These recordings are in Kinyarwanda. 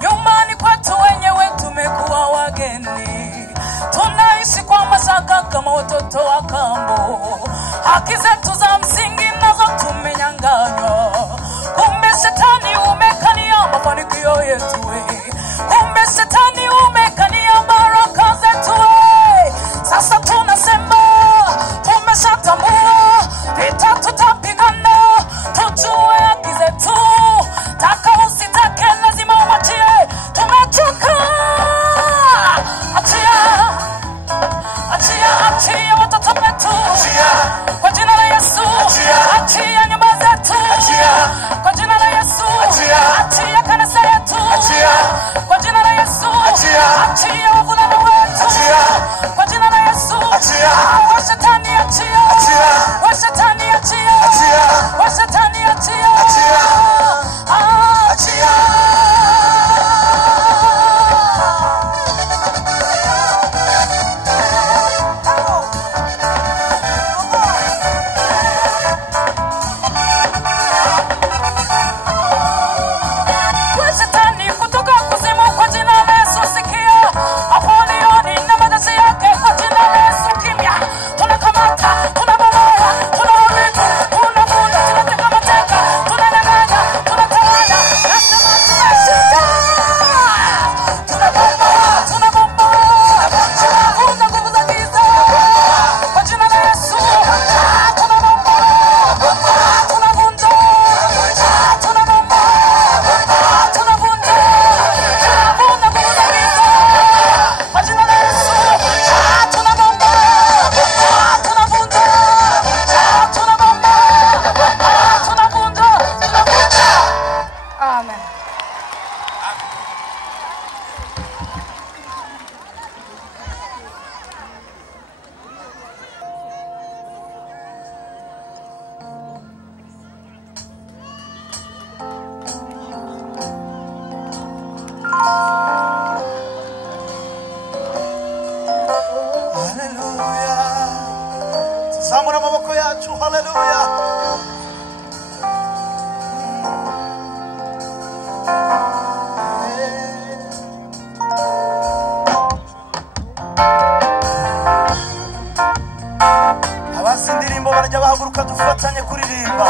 Nyumbani kwetu wenyewe tumekuwa wageni, tunaishi kwa mashaka kama watoto wa kambo. Haki zetu za msingi nazo tumenyang'anywa. Kumbe shetani umekania mafanikio yetu, kumbe shetani umekania baraka zetu. Sasa tunasema tumeshatambua, vita tutapigana, tujue haki zetu. Taka usitake lazima uachie, tumechoka. Achia watoto wetu kwa jina la Yesu. Achia nyumba zetu kwa jina la Yesu. Achia kanisa yetu kwa jina la Yesu. Achia wavulana wetu kwa jina la Yesu. Wa shetani achia, wa shetani achia, wa shetani achia. Abasindirimbo barajya bahaguruka dufatanye kuririmba.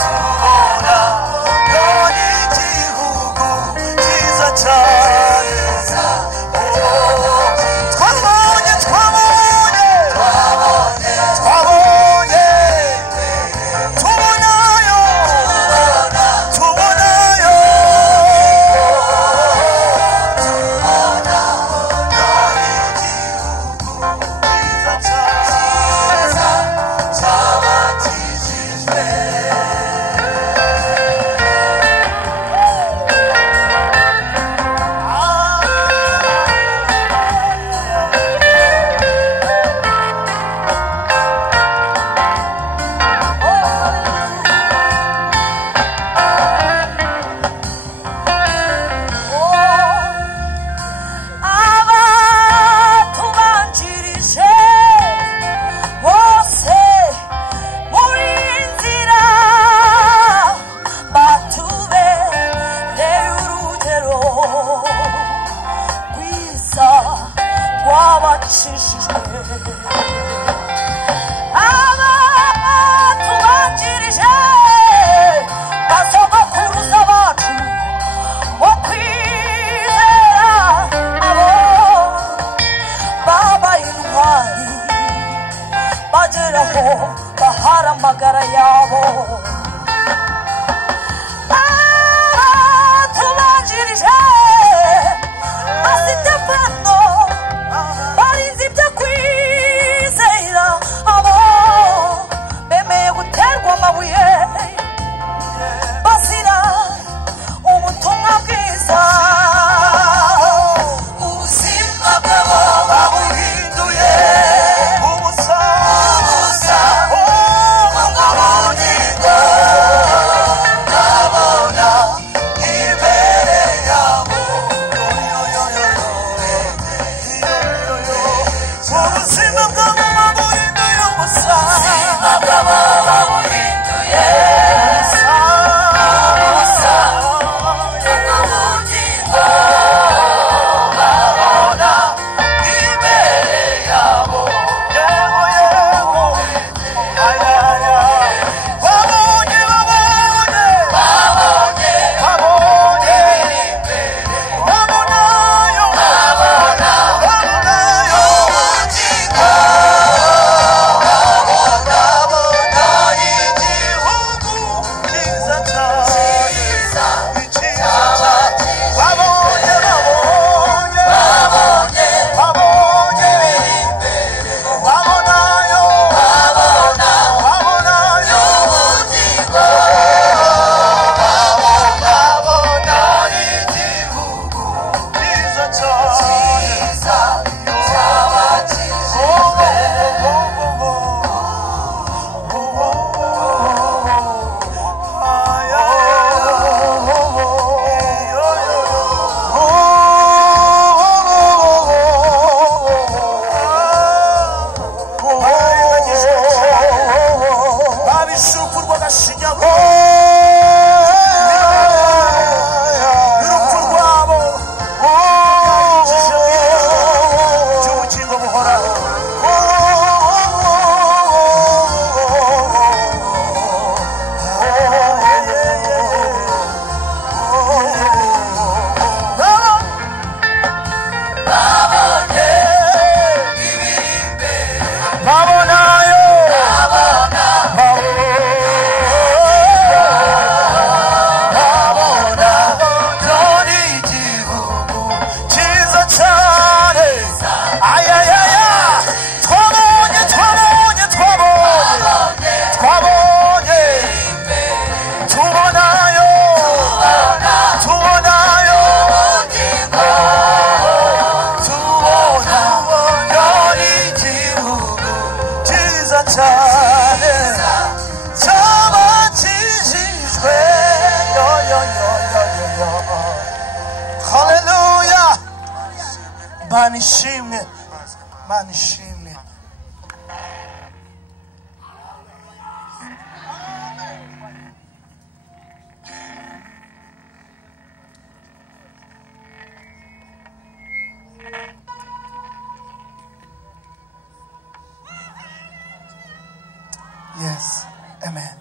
Tubona Mana ishimwe, Mana ishimwe. Yes, amen.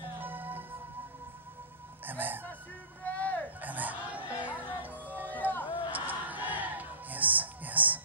Amen. Amen. Yes, yes.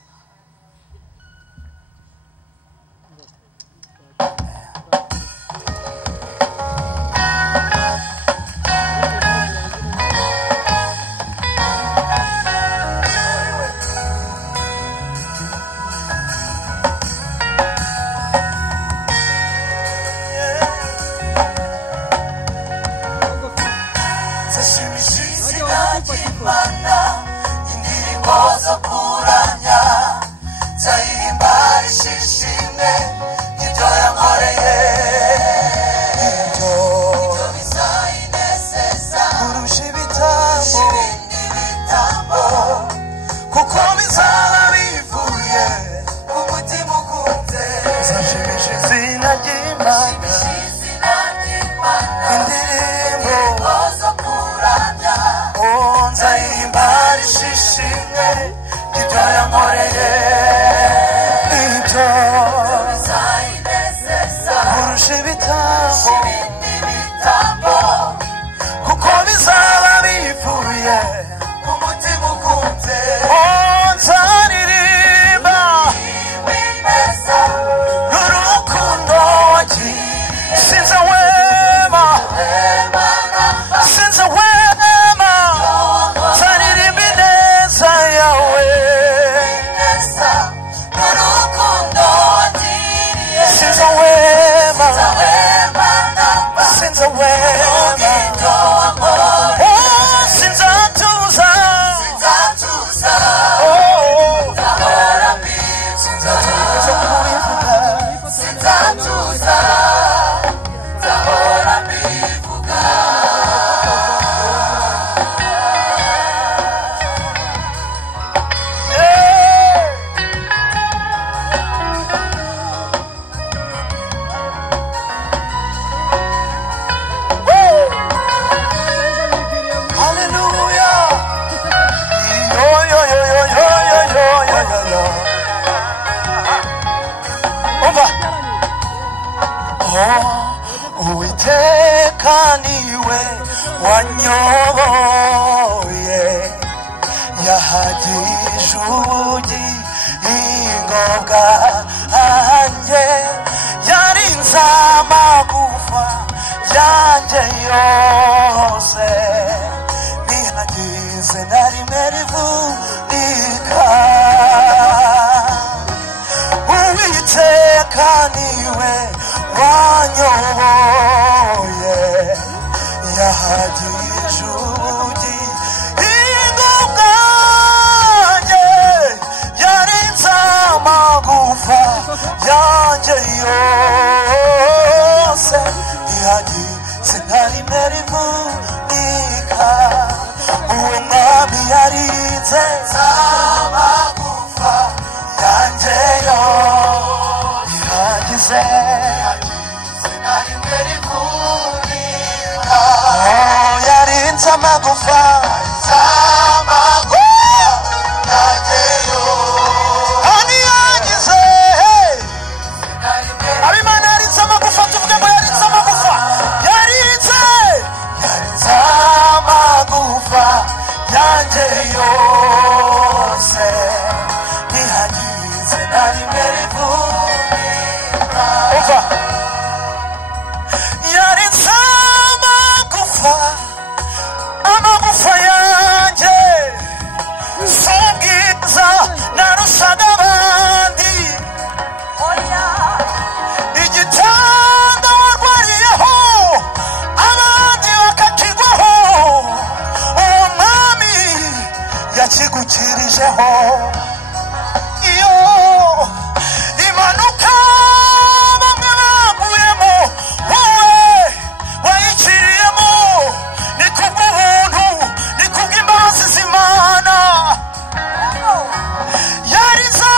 Yarinza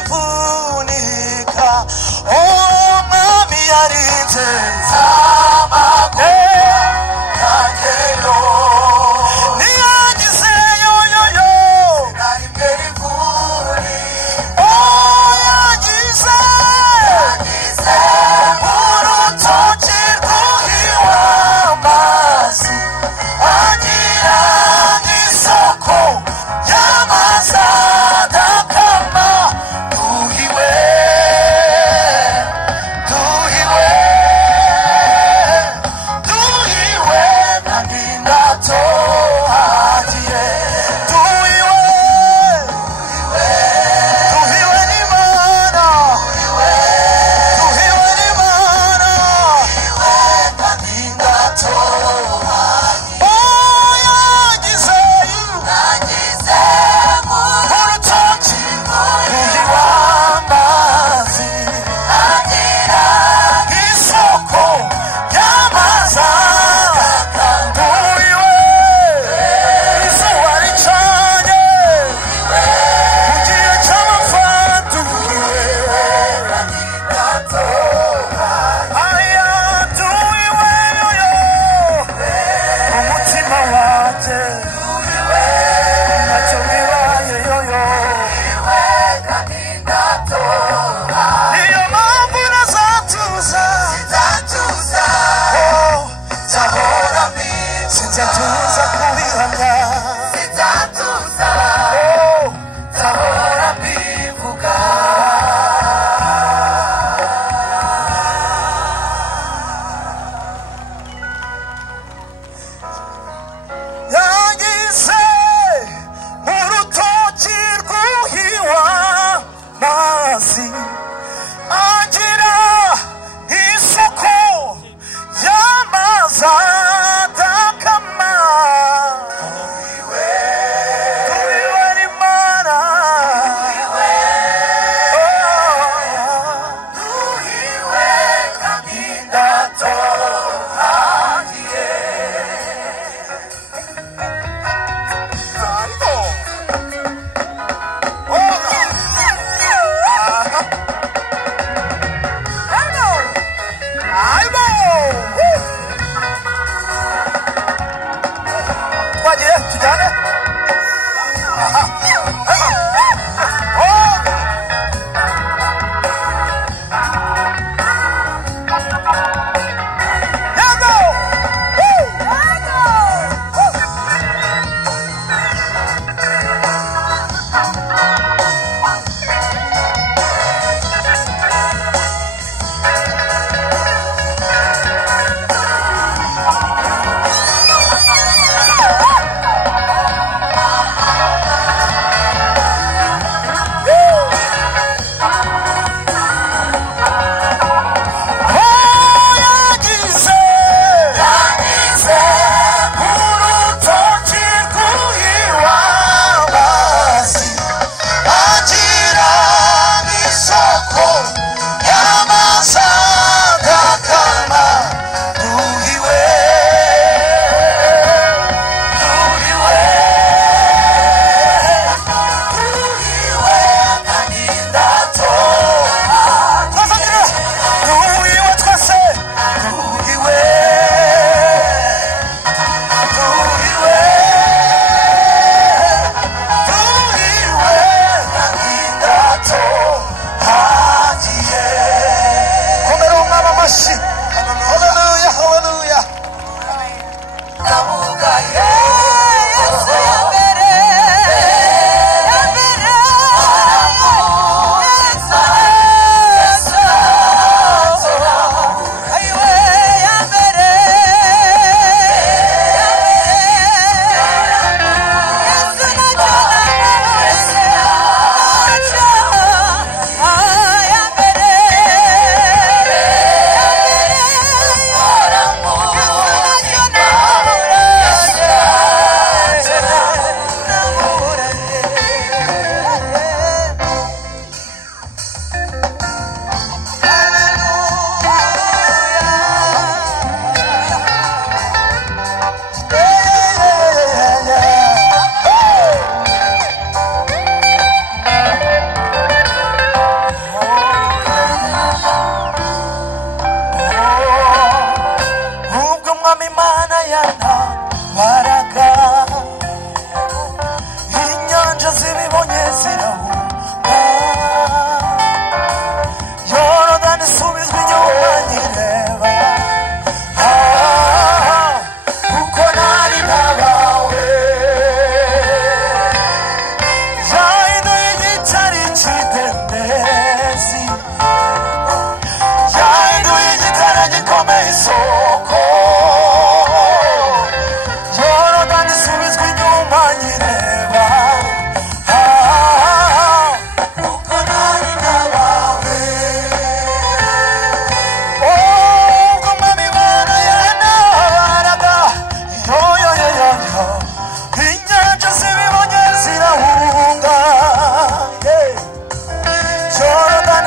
ivunika umwami yarinze Sitatuza kubihamya sitatuza nzahora mbivuga yagize mu rutoki rwuhiwa mazi agira isoko y'amazi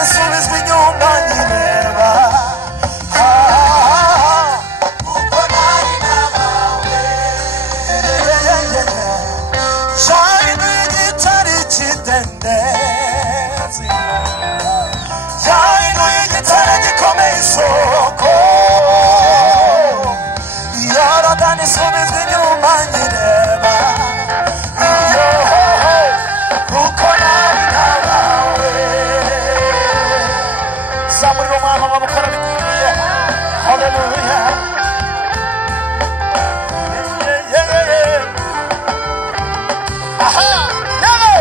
nisubizwa inyuma nyireba uko nari nabawe cyari igitari cy'idendezi cyari igitari gikomeye isoko Yorodani isubizwa inyuma nyireba kuko nari nabawe zamuriro mwana wabukora bikwiye haleluya aha yego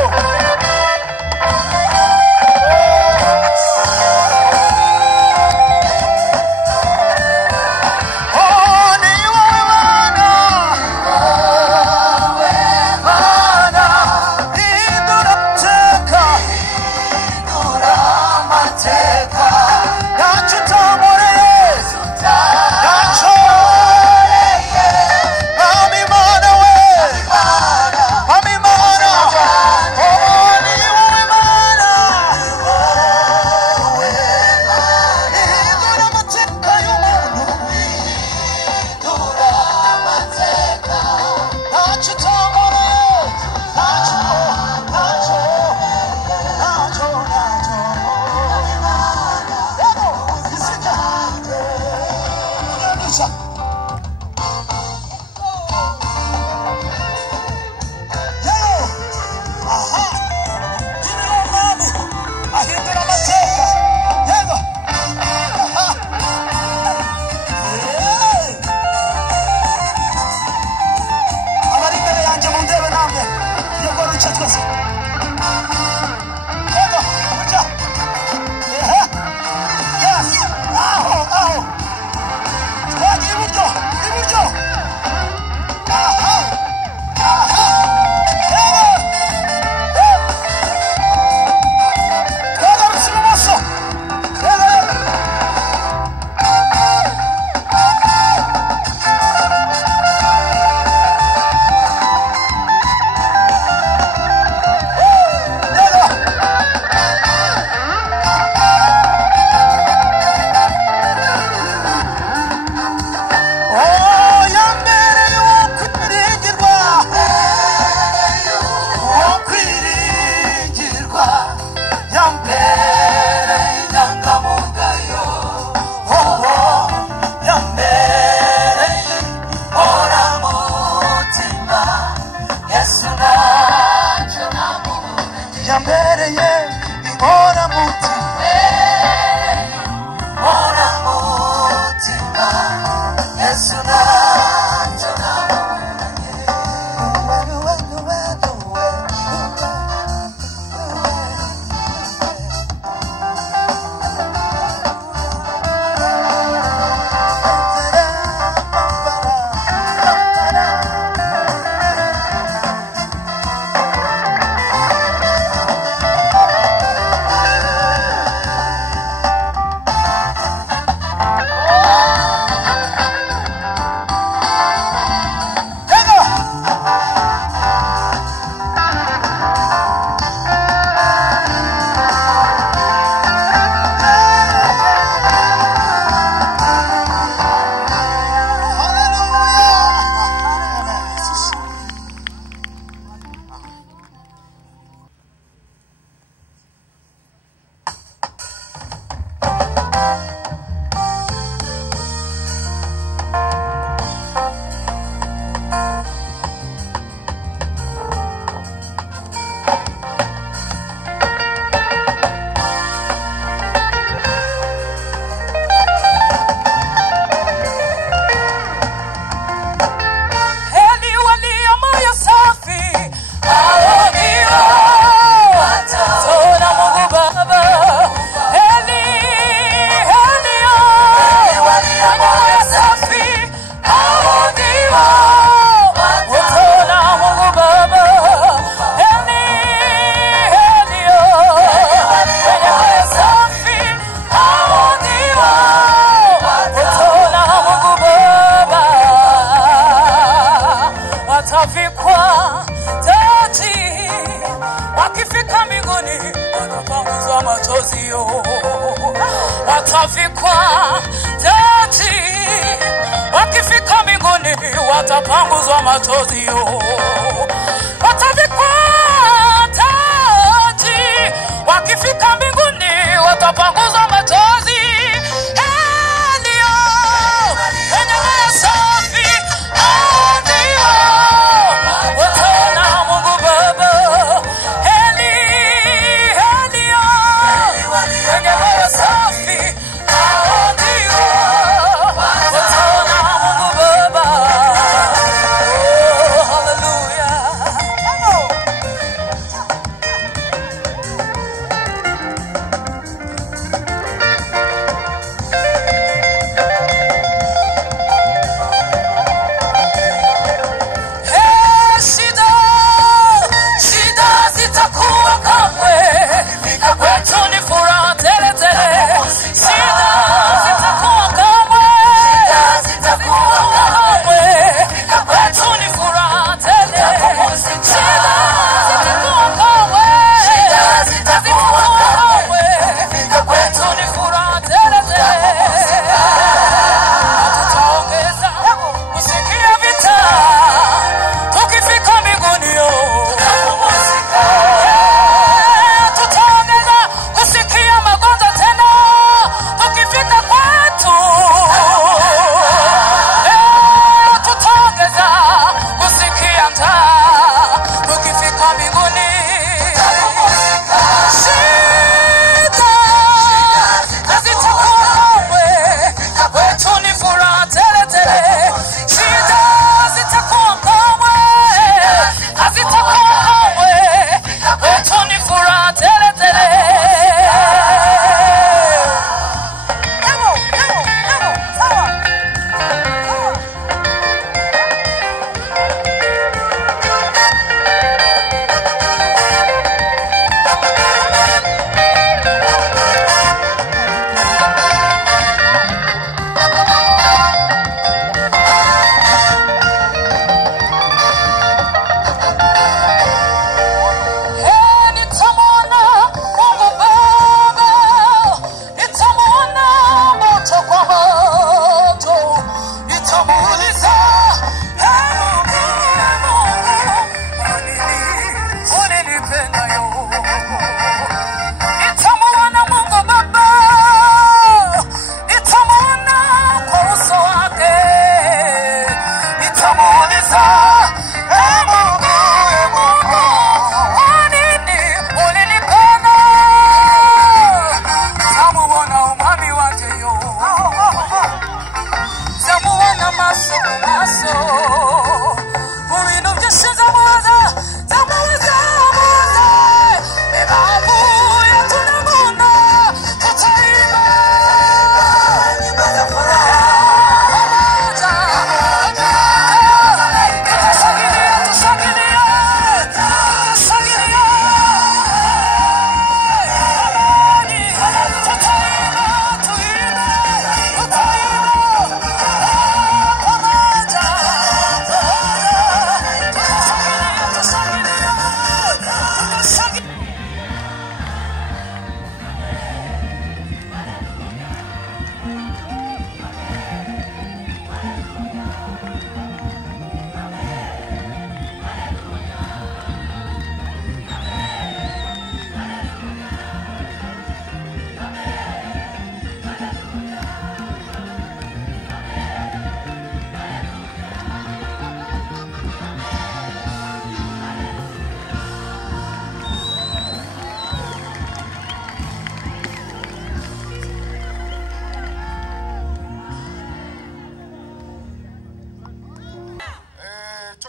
watavikwa taji, wakifika mbinguni watapanguza machozi yao. watavikwa taji, wakifika mbinguni watapanguzwa machozi. Watavikwa taji, wakifika mbinguni watapanguzwa machozi.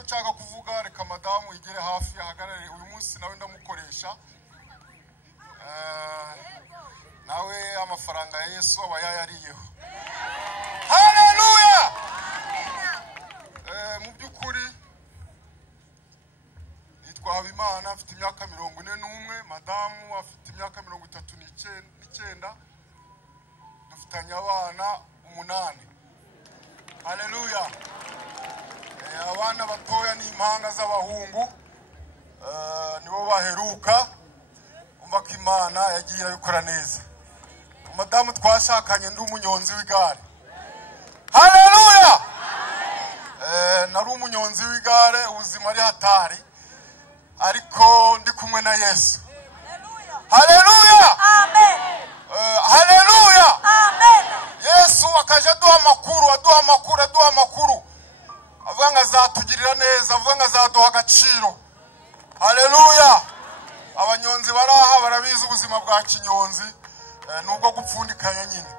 Nshaka kuvuga reka madamu igere hafi ahagarare uyu munsi nawe ndamukoresha nawe amafaranga ya Yesu aba yayariyeho. Haleluya! Mu byukuri nitwa Habimana afite imyaka 41, madamu afite imyaka 39, dufitanye abana 8. Haleluya! Abana batoya ni impanga z'abahungu nibo baheruka umva ko Imana yagiye abikora neza. madamu twashakanye ndi umunyonzi w'igare. Haleluya. Nari umunyonzi w'igare, ubuzima ari hatari, ariko ndi kumwe na Yesu. Haleluya. Amen. Haleluya. Amen. Yesu akaje duha amakuru. Avuga ngo azatugirira neza, avuga ngo azaduha agaciro. Haleluya. Abanyonzi baraha barabizi ubuzima bwa kinyonzi nubwo gupfundikanya nyine.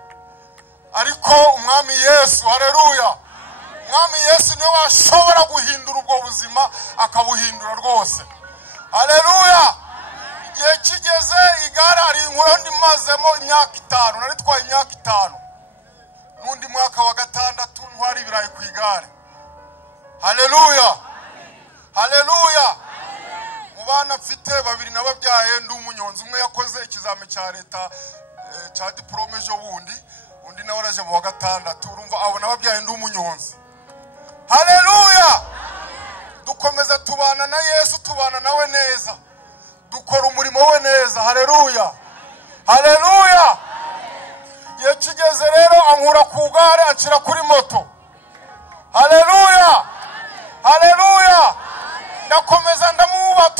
Ariko umwami Yesu, haleluya. Umwami Yesu niwe washobora guhindura ubwo buzima, akabuhindura rwose. Haleluya. Igihe kigeze igare ari inkuru ndi mazemo imyaka 5, naritwaye imyaka 5. Nundi mwaka wa 6 ntwari ibirayi ku igare. Haleluya. Haleluya. Mu bana mfite babiri nababyaye ndi umunyonzi. Umwe yakoze ikizame cya leta cya diplome ejo bundi, undi nawe araje mu wa 6. Urumva abo nababyaye ndi umunyonzi. Haleluya. Dukomeza tubana na Yesu, tubana nawe neza, dukora umurimo we neza. Haleluya. Haleluya. Igihe kigeze rero ankura ku gare anshira kuri moto. Haleluya. Haleluya. Ndakomeza ndamwubaha,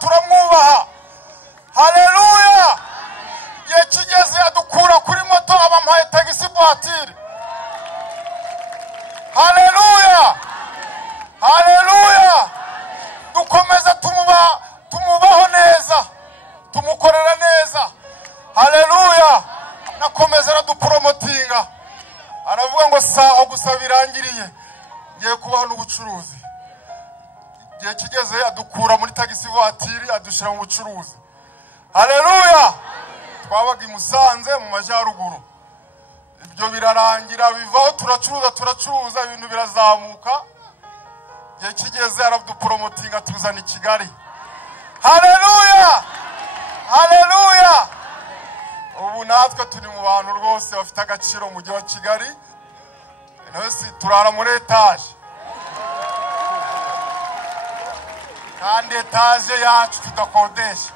turamwubaha. Haleluya. Igihe kigeze adukura kuri moto abampaye tagisi voiture. Haleluya. Haleluya. Dukomeza tumubaho neza, tumukorera neza. Haleluya. Nakomeza aradupromotinga, aravuga ngo saho gusa birangiriye, ngiye kubaho n'ubucuruzi. Igihe kigeze adukura muri tagisi voiture adushira mu bucuruzi. Haleluya. Twabaga i Musanze mu majyaruguru. Ibyo birarangira, bivaho turacuruza ibintu birazamuka. Igihe kigeze aradupromotinga tuzana i Kigali. Haleluya. Haleluya. Ubu natwe turi mu bantu rwose bafite agaciro mu mujyi wa Kigali. Nose turara muri etage, kandi etage yacu tudakodesha.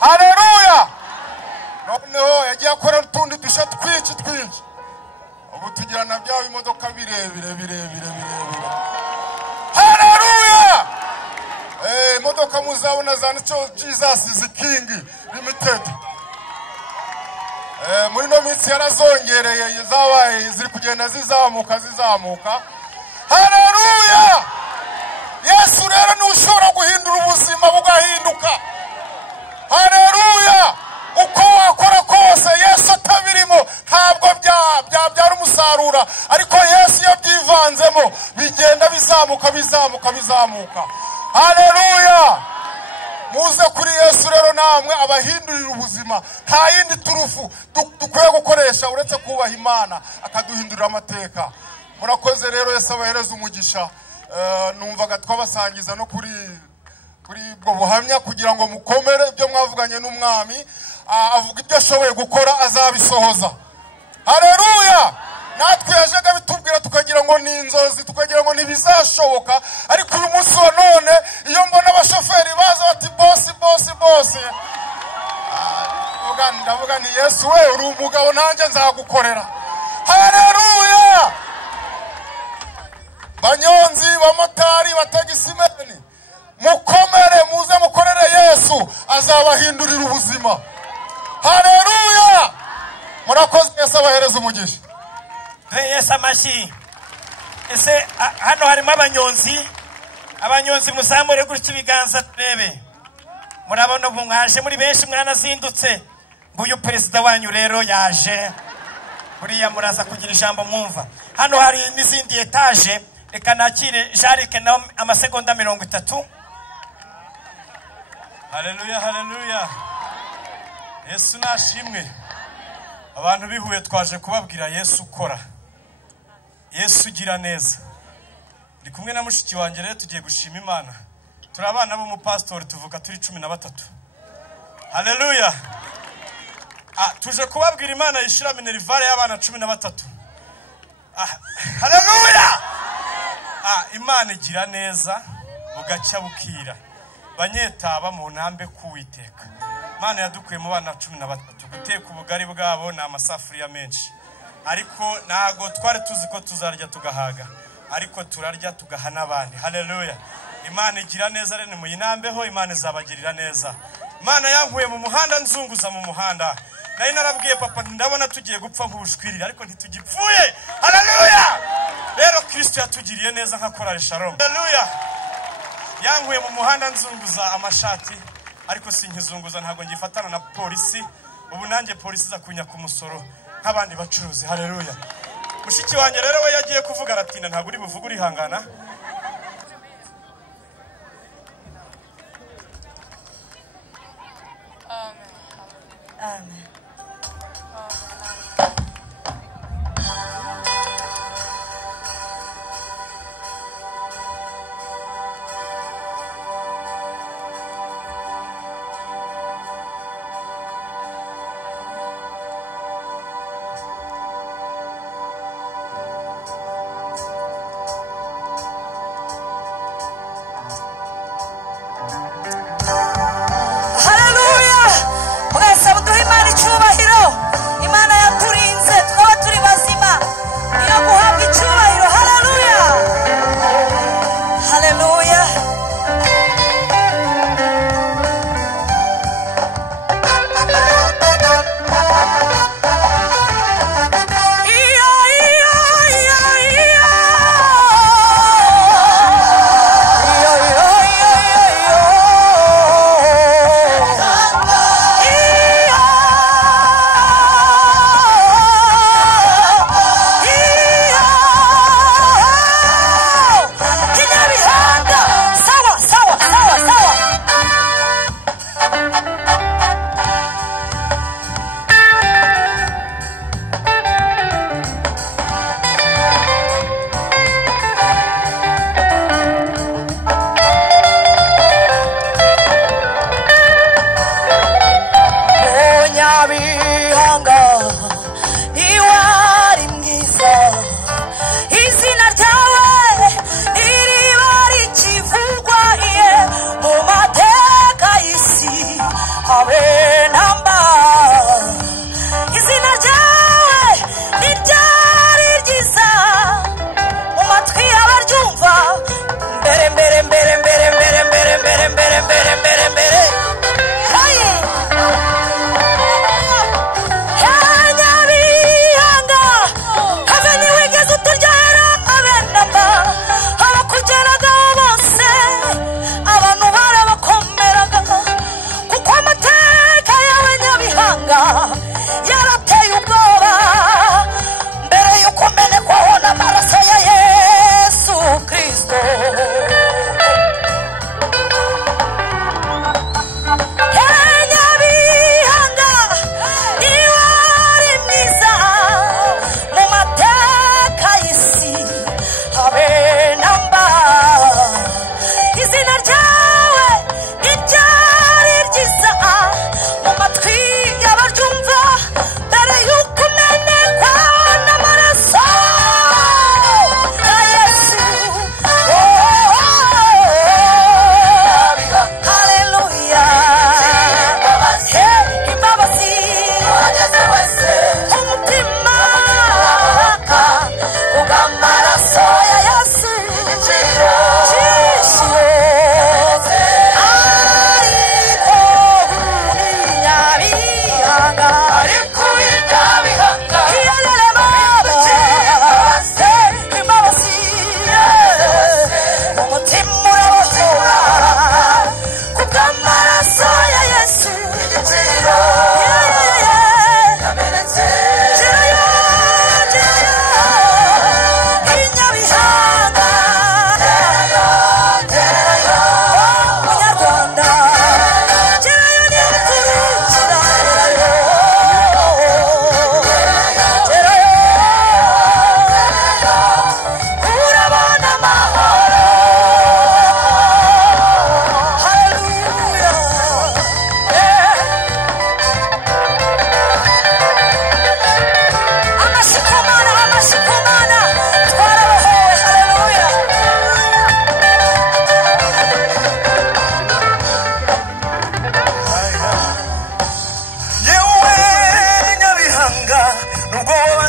Haleluya. Noneho yagiye akora utundi dusha twinshi. Ubu tugira na byawe imodoka birebire. Haleluya. Imodoka muzabona zanditseho Jesus is King Limited. Muri no minsi yarazongereye, zabaye ziri kugenda zizamuka. Haleluya. Yesu rero ni ushobora guhindura ubuzima bugahinduka. Haleluya. Uko wakora kose Yesu atabirimo ntabwo byabyara umusaruro, ariko Yesu yabyivanzemo bigenda bizamuka. Haleluya. Muze kuri Yesu rero namwe abahindurira ubuzima. Nta yindi turufu dukwiye gukoresha uretse kubaha Imana akaduhindurira amateka. Murakoze rero, Yesu abahereza umugisha. Numvaga twabasangiza no kuri bwo buhamya kugira ngo mukomere ibyo mwavuganye n'umwami. Avuga ibyo ashoboye gukora azabisohoza. Haleluya. Natwe yajaga bitubwira tukagira ngo ni inzozi, tukagira ngo ntibizashoboka, ariko uyu munsi wa none iyo mbona abashoferi baza bati bosi. Ndavuga ni Yesu we uri umugabo nanjye nzagukorera. Haleluya. Banyonzi, bamotari, batagisimeni, mukomere, muze mukorere Yesu, azabahindurira ubuzima. Haleluya. Murakoze, Yesu abahereza umugisha. Yesu amashi. Ese hano harimo abanyonzi muzamure gutya ibiganza turebe. Murabona ubu mwaje muri benshi, mwanazindutse. Nguyu perezida wanyu rero yaje. Buriya muraza kugira ijambo mwumva. Hano hari n'izindi etage, reka nakire Jarike na amasegonda 30. Haleluya. Yesu nashimwe. Abantu bihuye twaje kubabwira Yesu ukora. Yesu gira neza. Ndi kumwe na mushiki wanjye rero tugiye gushima Imana. Turi abana b'umupastori tuvuka turi 13. Haleluya. Tuje kubabwira Imana yishira minerivare y'abana 13. Haleluya. Imana igira neza bugacya bukira. Banyetaba mu ntambe kuwiteka. Imana yadukuye mu bana 13 guteka ubugari bwabo na amasafuriya menshi ariko nago twari tuzi ko tuzarya tugahaga ariko turarya tugaha n'abandi. Haleluya. Imana igira neza rene muyinambeho, Imana izabagirira neza. Imana yankuye mu muhanda nzunguza mu muhanda. Nari narabwiye papa ndabona tugiye gupfa nk'ubushwirira ariko ntitugipfuye. Haleluya. Rero Kristo yatugiriye neza nka korali Shalom. Haleluya. Yankuye mu muhanda nzunguza amashati ariko sinkizunguza ntago ngifatana na polisi. Ubu nanjye polisi za kunya ku musoro nk'abandi bacuruzi. Haleluya. Mushiki wanjye rero we yagiye kuvuga aratinda ntago uri buvuga urihangana. Amen.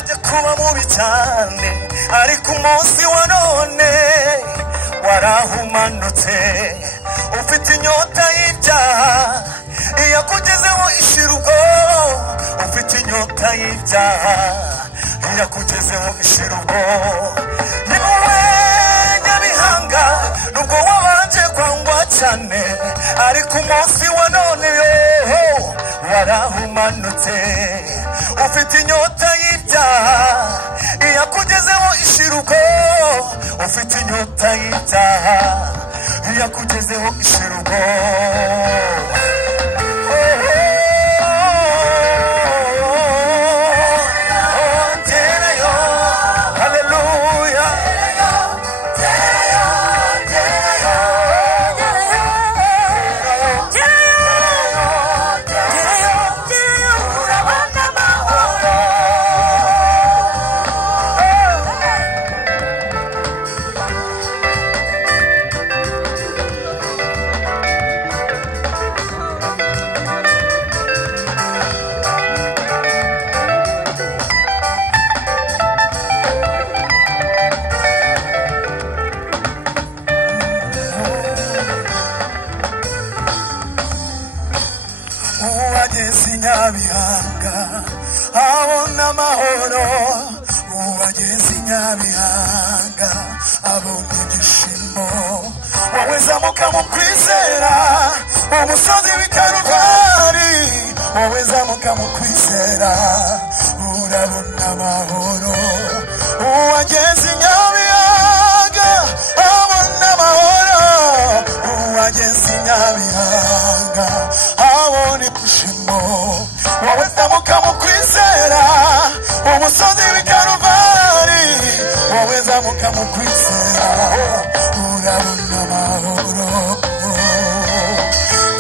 wabanje kuba mubi cyane ariko umunsi wa none warahumanutse ufite inyota y'ibyaha iyakugezeho ishira ubwo ufite inyota y'ibyaha iyakugezeho ishira ubwo ni wowe Nyabihanga nubwo wabanje kwangwa cyane ariko umunsi wa none warahumanutse ufite inyota y'ibyaha iyakugezeho ishira ubwo ufite inyota y'ibyaha iyakugezeho ishira ubwo Nyabihanga abona amahoro uwageze Nyabihanga abona igishimo wowe zamuka mu kwizera umusozi w'Ikaruvari wowe zamuka mu kwizera urabona amahoro uwageze Nyabihanga abona amahoro uwageze Nyabihanga abona igishimo wowe zamuka mu kwizera umusozi w'Ikaruvari wowe zamuka mu kwizera urabona amahoro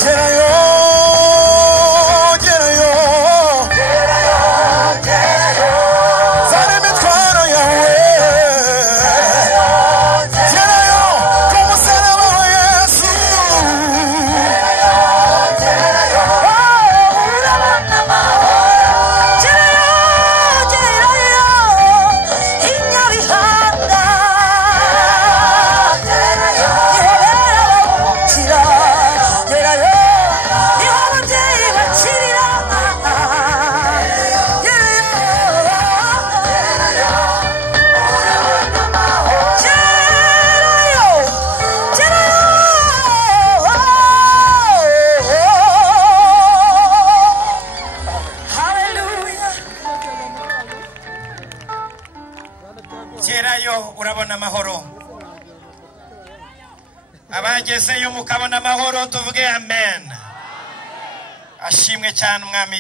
gerayo gerayo gerayo zana imitwaro yawe gerayo ku musaraba wa Yesu urabona amahoro abagezeyo mukabona amahoro tuvuge amen ashimwe cyane umwami